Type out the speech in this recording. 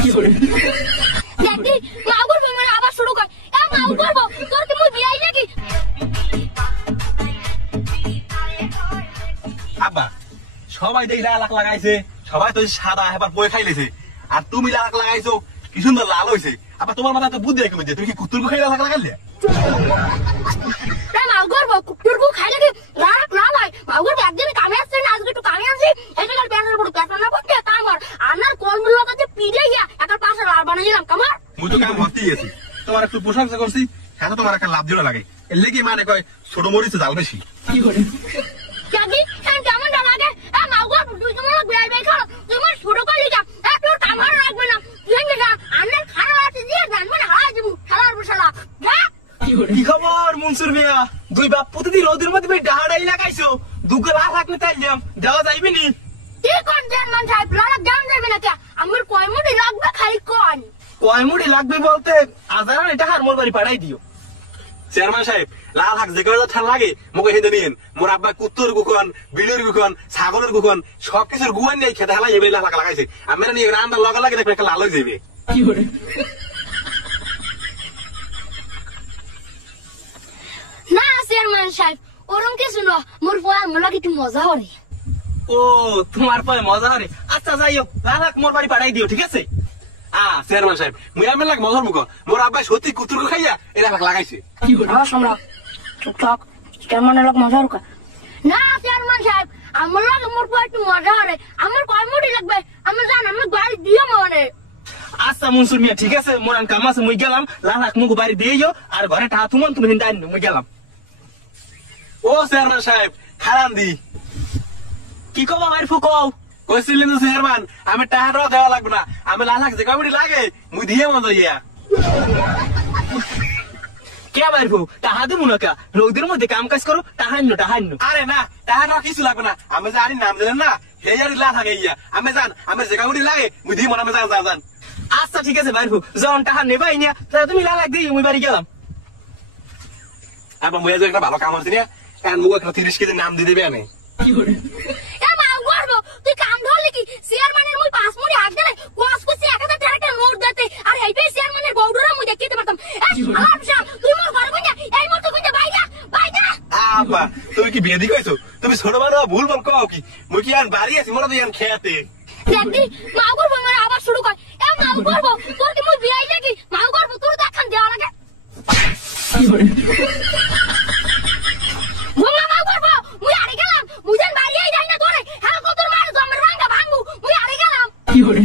দেখি মাও করবো মানে আবার শুরু কর মাও করবো তোর কি মুই বিয়াই নাকি আব্বা সবাই দেখি লাখ লাগাইছে সবাই তো সাদা এবার বই খাইলেছে আর তুমি লাখ লাগাইছো কি সুন্দর লাল হয়েছে আবার তোমার মাথা তো বুদ্ধি কমে তুমি কি কুত্তুর খাই লাখ লাগাইলে মাও করবো কুকুর খাইলে কি লাখ না হয় মাও করবো একদিন কামে আসছে না আজকে একটু কামে আসছি এটা কাল প্যান্টের পড়ে প্যান্ট না পড়তে কামর আনার কলমুলো কাছে পিড়ে গিয়া একটা পাশে লাল বানাইলাম কামার মুই তো কাম ভর্তি গেছি তোমার একটু প্রশংসা করছি হ্যাঁ তোমার একটা লাভ দিও লাগে এর লেগে মানে কয় ছোট মরিচে জাল বেশি কি করে জাগি কেমন লাগে মাও করবো তুই কেমন বেয়াই বেয়াই খাও তোমার ছোট করলি যা তোর কামার লাগবে না তুই না আনার খারাপ আছে দিয়ে জানবে না হাজ শালার বসালা যা কি খবর মনসুর মিয়া দুই বাপ প্রতিদিন রোদের মধ্যে ডাহাডাই লাগাইছো দুটো লাখ লাখ তাইলাম দেওয়া যাইবে নি কি কোন জার্মান সাহেব লালা দাম যাবে না কে আমার কয় মুড়ি লাগবে খাই কোন কয় মুড়ি লাগবে বলতে আজার এটা হার মোর বাড়ি পাঠাই দিও চেয়ারম্যান সাহেব লাল হাক যে কয়টা ঠান লাগে মোকে হেঁটে নিন মোর আব্বা কুত্তর গুখন বিলুর গুখন ছাগলের গুখন সবকিছুর গুয়ান নিয়ে খেতে হালাই এবার লাখ লাগাইছে আমরা নিয়ে রান্না লগা লাগে দেখবেন একটা লাল হয়ে যাবে কি করে না চেয়ারম্যান সাহেব ওরম কিছু না মোর পয় আমার লাগে একটু মজা হরে ও তোমার পায়ে মজা রে আচ্ছা যাইও লাখ লাখ মোর বাড়ি পাঠাই দিও ঠিক আছে চেয়ারম্যান সাহেব মুই আমার লাগ মজার মুখ মোর আব্বা সত্যি কুত্তর খাইয়া এরা লাখ লাগাইছে কি করে সম্রাট টুকটাক চেয়ারম্যানের লোক মজা হরকা না চেয়ারম্যান সাহেব আমার লাগে মোর পয় একটু মজা হরে আমার কয় মুড়ি লাগবে আমি জান আমি বাড়ি দিও মানে আচ্ছা মনসুর মিয়া ঠিক আছে মোর কাম আছে মুই গেলাম লাখ লাখ মুখ বাড়ি দিয়েও আর ঘরে টাকা তুমন তুমি হিন্দা আনি মুই গেলাম ও চেয়ারম্যান সাহেব খারান দি কি কবা মাইর ফুকও কইছিলেন তো চেয়ারম্যান আমি টাকাটাও দেওয়া লাগবে না আমি লাখ লাখ যে কমিটি লাগে মুই দিয়ে মজা ইয়া কে মাইর ফুক টাকা দেবো না কা রোদের মধ্যে কাম কাজ করো টাহান্য টাহান্য আরে না টাকাটাও কিছু লাগবে না আমি জানি নাম দিলেন না হে জানি লাখ লাগে ইয়া আমি জান আমি যে কমিটি লাগে মুই দিয়ে মনে আমি জান আচ্ছা ঠিক আছে মাইর ফুক যখন টাকা নেবাই নিয়া তাহলে তুমি লাখ লাখ দিয়ে মুই বাড়ি গেলাম আবার মুই আজ একটা ভালো কাম আছে না কারণ মুখ একটা 30 কেজি নাম দিয়ে দেবে আনে কি করে তুই কাম ধরলি কি চেয়ারম্যানের মুই 5 মুড়ি হাত দিলে কোয়াস কুচি 1000 টাকা নোট দিতে আর এইটাই চেয়ারম্যানের বউডরা মুই দেখিতে পারতাম আলামশা তুই মোর ঘরে কইয়া এই মোর তো কইতে বাইদা আব্বা তুমি কি বিয়ে দি কইছো তুমি ছোট বড় ভুল বল কও কি মুই কি আর বাড়ি আছি মোরা তো ইয়ান খেতে দেখি মাও করবো মানে আবার শুরু কর মাও করবো তোর কি মুই বিয়াই নাকি মাও করবো তোর দেখান দেওয়া লাগে কি করে মাও করবো মুই আরে গেলাম মুই জান বাড়ি আই যাই না তোরে হ্যাঁ কত মার জমের ভাঙা ভাঙবো মুই আরে গেলাম কি করে